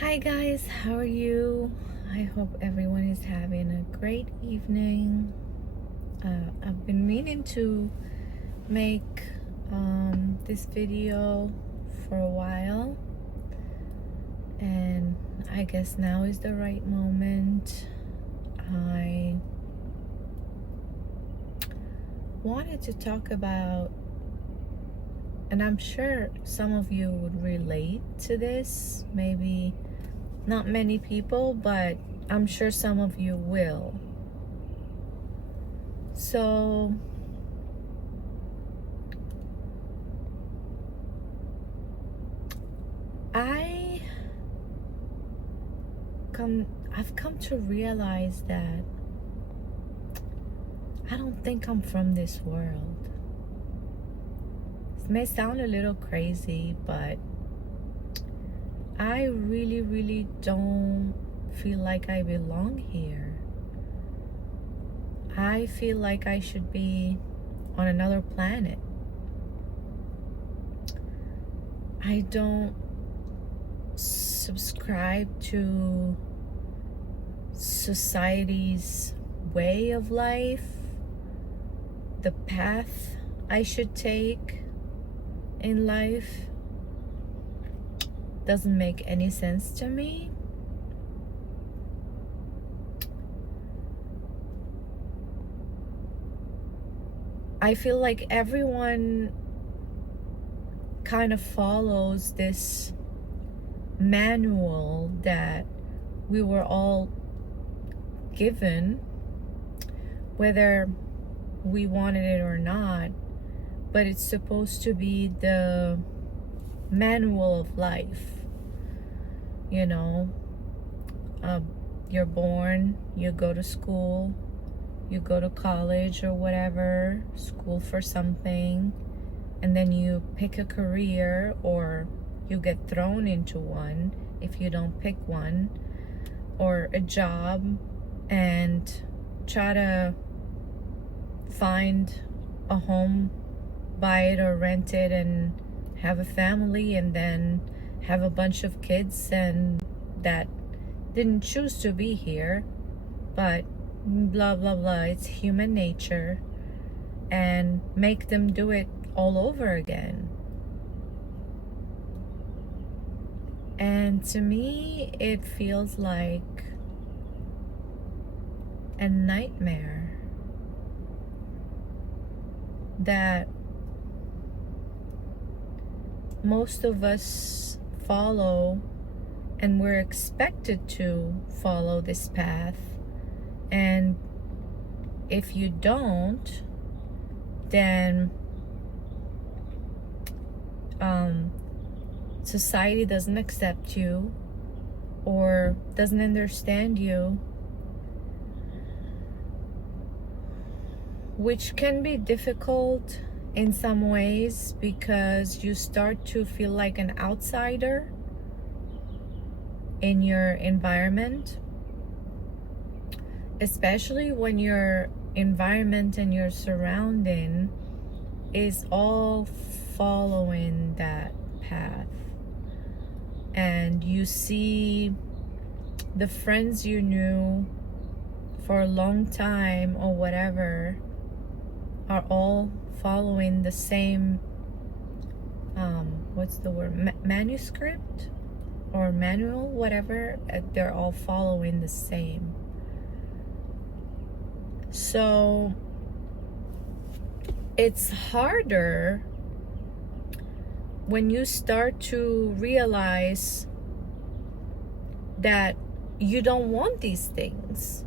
Hi guys, how are you? I hope everyone is having a great evening. I've been meaning to make this video for a while, and I guess now is the right moment. I wanted to talk about, and I'm sure some of you would relate to this, maybe not many people, but I'm sure some of you will. So I've come to realize that I don't think I'm from this world. It may sound a little crazy, but I really don't feel like I belong here. I feel like I should be on another planet. I don't subscribe to society's way of life, the path I should take in life doesn't make any sense to me. I feel like everyone kind of follows this manual that we were all given, whether we wanted it or not, but it's supposed to be the manual of life. You know, you're born, you go to school, you go to college or whatever, school for something, and then you pick a career, or you get thrown into one if you don't pick one, or a job, and try to find a home, buy it or rent it, and have a family, and then have a bunch of kids and that didn't choose to be here, but blah blah blah, it's human nature, and make them do it all over again. And to me, it feels like a nightmare that most of us follow, and we're expected to follow this path. And if you don't, then society doesn't accept you or doesn't understand you, which can be difficult in some ways because you start to feel like an outsider in your environment, especially when your environment and your surrounding is all following that path. And you see the friends you knew for a long time or whatever are all following the same what's the word, manuscript or manual, whatever. They're all following the same. So it's harder when you start to realize that you don't want these things.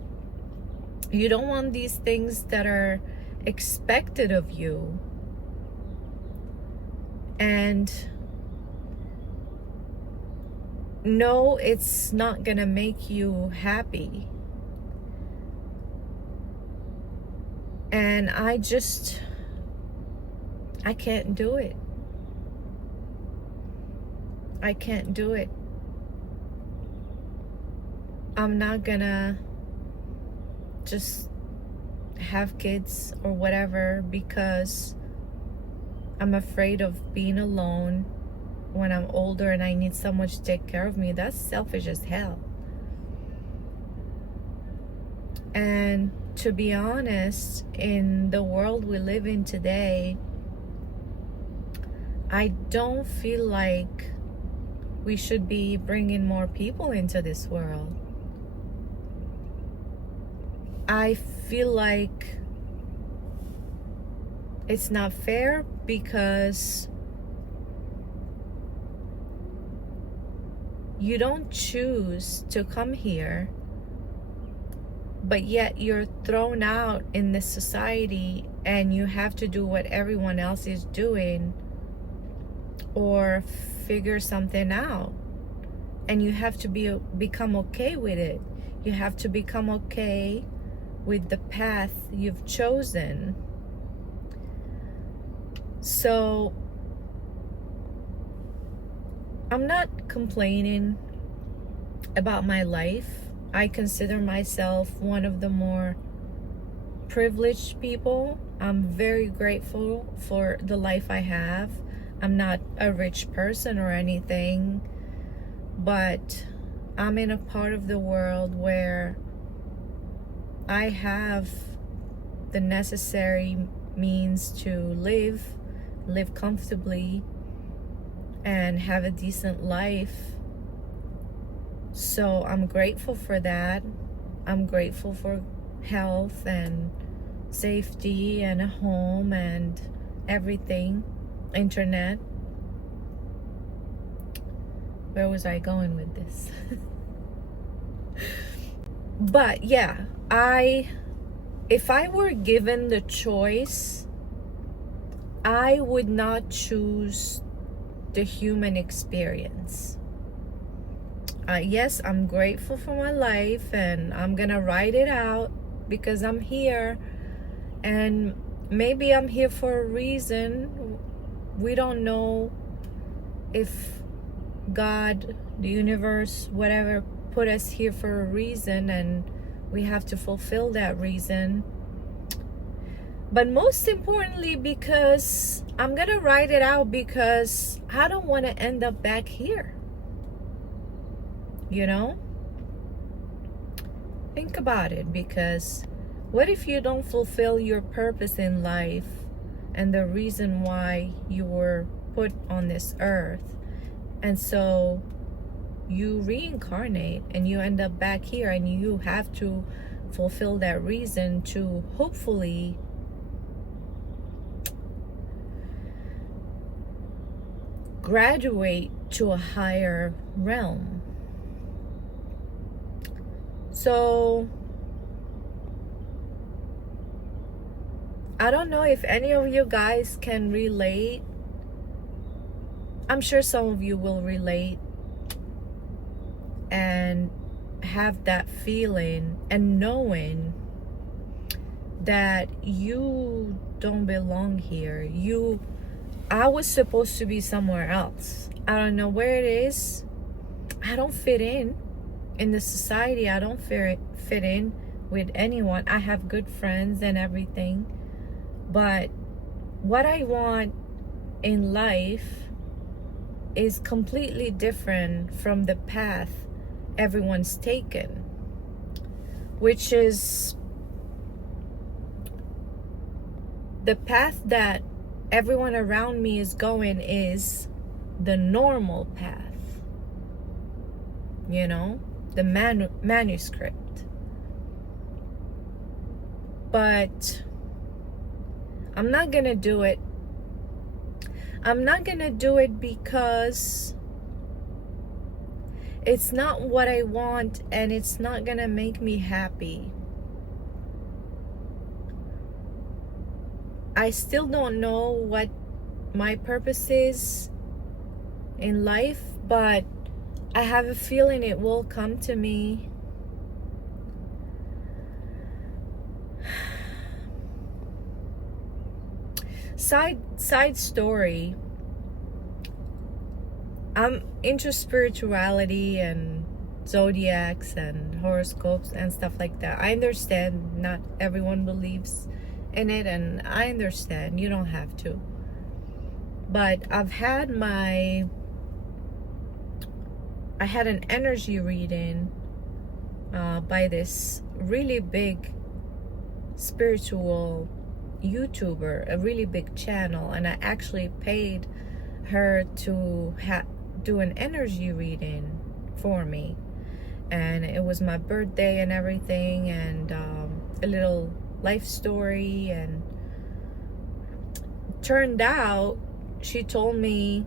You don't want these things that are expected of you. And no, it's not gonna make you happy. And I can't do it. I can't do it. I'm not gonna just have kids or whatever because I'm afraid of being alone when I'm older and I need someone to take care of me, that's selfish as hell. And to be honest, in the world we live in today, I don't feel like we should be bringing more people into this world. I feel like it's not fair because you don't choose to come here, but yet you're thrown out in this society and you have to do what everyone else is doing or figure something out. And you have to become okay with it. You have to become okay with the path you've chosen. So I'm not complaining about my life. I consider myself one of the more privileged people. I'm very grateful for the life I have. I'm not a rich person or anything, but I'm in a part of the world where I have the necessary means to live comfortably and have a decent life. So I'm grateful for that. I'm grateful for health and safety and a home and everything. Internet. Where was I going with this? But yeah, if I were given the choice, I would not choose the human experience. Yes, I'm grateful for my life and I'm gonna ride it out because I'm here, and maybe I'm here for a reason. We don't know if God, the universe, whatever, put us here for a reason and we have to fulfill that reason. But most importantly, because I'm gonna write it out because I don't want to end up back here. You know? Think about it, because what if you don't fulfill your purpose in life and the reason why you were put on this earth, and so you reincarnate and you end up back here and you have to fulfill that reason to hopefully graduate to a higher realm. So I don't know if any of you guys can relate. I'm sure some of you will relate and have that feeling and knowing that you don't belong here. I was supposed to be somewhere else. I don't know where it is. I don't fit in the society. I don't fit in with anyone. I have good friends and everything, but what I want in life is completely different from the path everyone's taken, which is the path that everyone around me is going is the normal path, you know, the manuscript. But I'm not gonna do it. I'm not gonna do it because it's not what I want and it's not gonna make me happy. I still don't know what my purpose is in life, but I have a feeling it will come to me. Side story. I'm into spirituality and zodiacs and horoscopes and stuff like that. I understand not everyone believes in it, and I understand you don't have to. But I've had my I had an energy reading by this really big spiritual YouTuber, a really big channel, and I actually paid her to do an energy reading for me. And it was my birthday and everything, and a little life story. And turned out she told me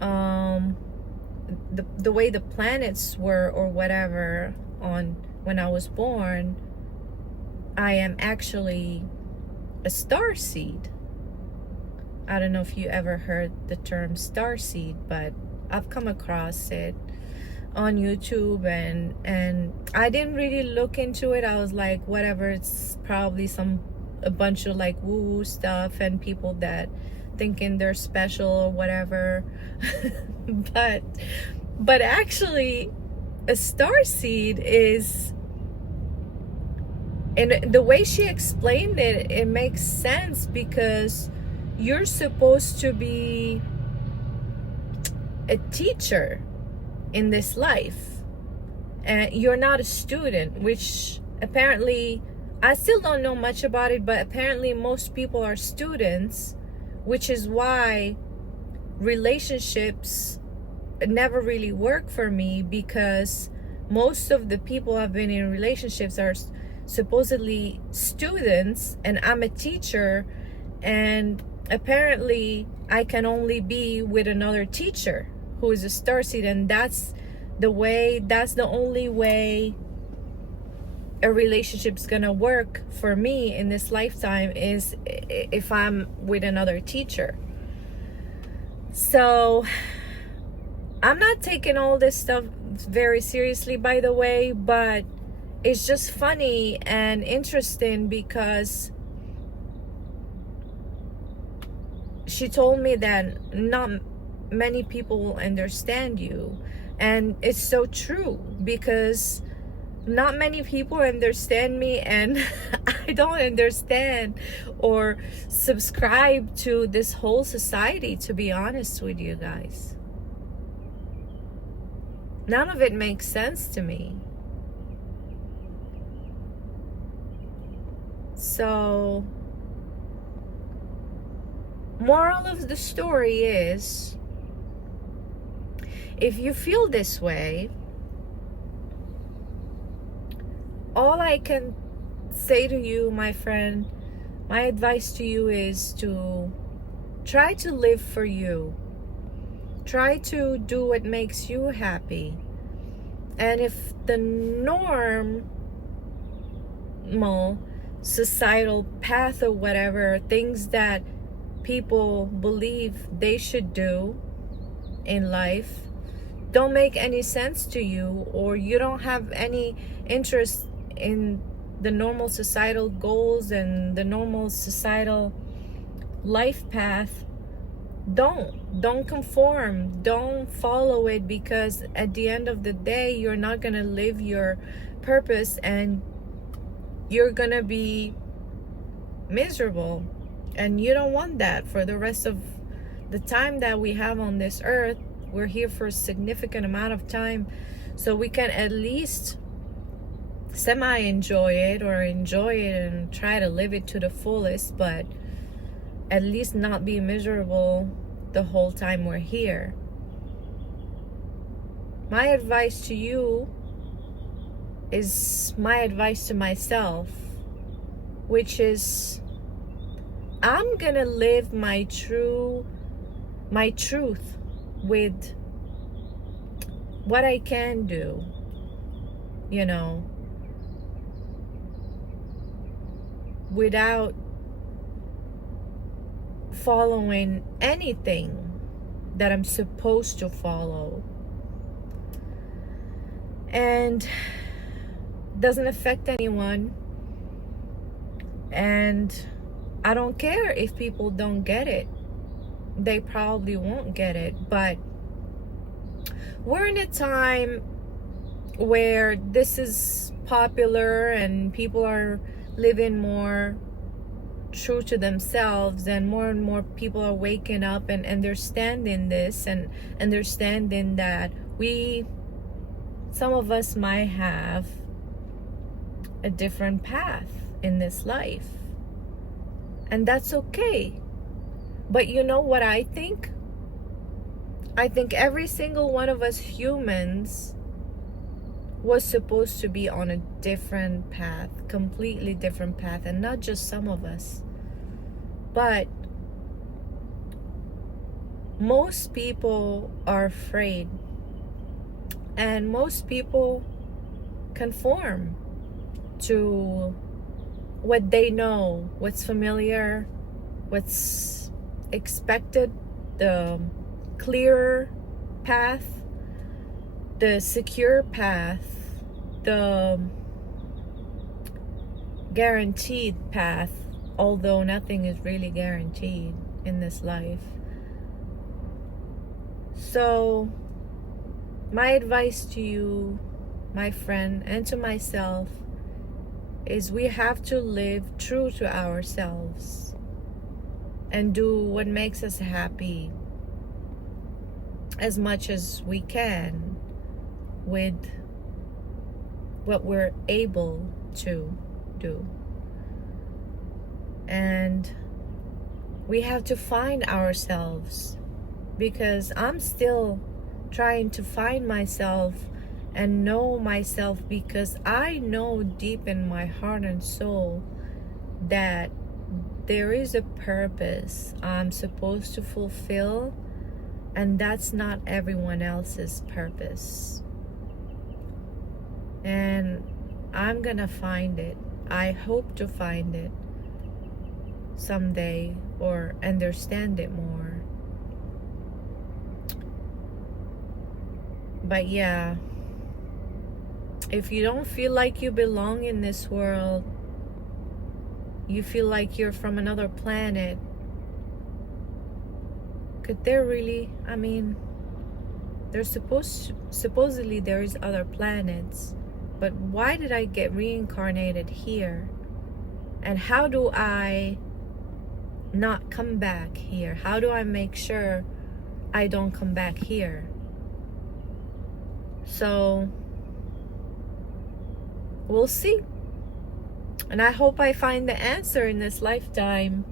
the way the planets were or whatever on when I was born, I am actually a star seed. I don't know if you ever heard the term star seed, but I've come across it on YouTube, and I didn't really look into it. I was like, whatever, it's probably a bunch of like woo-woo stuff and people that thinking they're special or whatever. but actually a star seed is, and the way she explained it, it makes sense, because you're supposed to be a teacher in this life, and you're not a student, which apparently I still don't know much about it, but apparently most people are students, which is why relationships never really work for me, because most of the people I've been in relationships are supposedly students and I'm a teacher, and apparently I can only be with another teacher who is a starseed, and that's the only way a relationship's gonna work for me in this lifetime, is if I'm with another teacher. So I'm not taking all this stuff very seriously, by the way, but it's just funny and interesting, because she told me that not many people will understand you, and it's so true, because not many people understand me, and I don't understand or subscribe to this whole society, to be honest with you guys. None of it makes sense to me. So, moral of the story is, if you feel this way, all I can say to you, my friend, my advice to you is to try to live for you. Try to do what makes you happy. And if the normal societal path or whatever, things that people believe they should do in life, don't make any sense to you, or you don't have any interest in the normal societal goals and the normal societal life path, don't conform, don't follow it, because at the end of the day you're not gonna live your purpose and you're gonna be miserable, and you don't want that for the rest of the time that we have on this earth. We're here for a significant amount of time, so we can at least semi-enjoy it, or enjoy it and try to live it to the fullest, but at least not be miserable the whole time we're here. My advice to you is my advice to myself, which is, I'm gonna live my truth with what I can do, you know, without following anything that I'm supposed to follow, and doesn't affect anyone. And I don't care if people don't get it. They probably won't get it, but we're in a time where this is popular and people are living more true to themselves, and more people are waking up and understanding this, and understanding that some of us might have a different path in this life, and that's okay. But you know what I think? I think every single one of us humans was supposed to be on a different path, completely different path, and not just some of us. But most people are afraid, and most people conform to what they know, what's familiar, what's expected, the clearer path, the secure path, the guaranteed path, although nothing is really guaranteed in this life. So my advice to you, my friend, and to myself is we have to live true to ourselves and do what makes us happy as much as we can with what we're able to do. And we have to find ourselves, because I'm still trying to find myself and know myself, because I know deep in my heart and soul that there is a purpose I'm supposed to fulfill, and that's not everyone else's purpose. And I'm gonna find it. I hope to find it someday, or understand it more. But yeah, if you don't feel like you belong in this world, you feel like you're from another planet, could there really, I mean, there's supposedly there's other planets, but why did I get reincarnated here? And how do I not come back here? How do I make sure I don't come back here? So we'll see. And I hope I find the answer in this lifetime.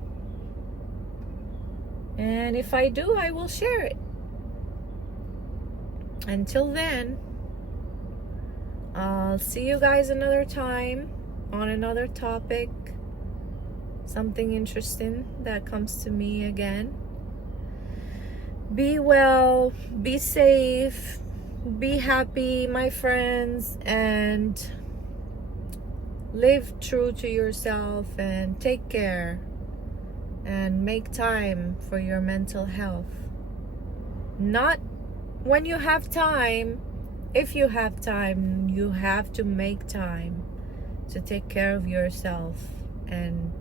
And if I do, I will share it. Until then, I'll see you guys another time on another topic. Something interesting that comes to me again. Be well, be safe, be happy, my friends, and live true to yourself, and take care and make time for your mental health. Not when you have time. If you have time, you have to make time to take care of yourself and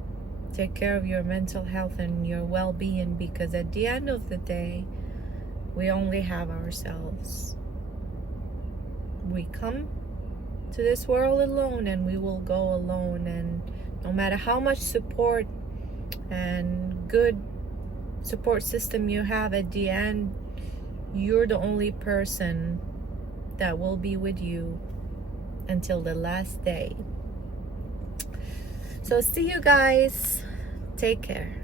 take care of your mental health and your well-being, because at the end of the day, we only have ourselves. We come to this world alone, and we will go alone. And no matter how much support and good support system you have, at the end, you're the only person that will be with you until the last day. So see you guys. Take care.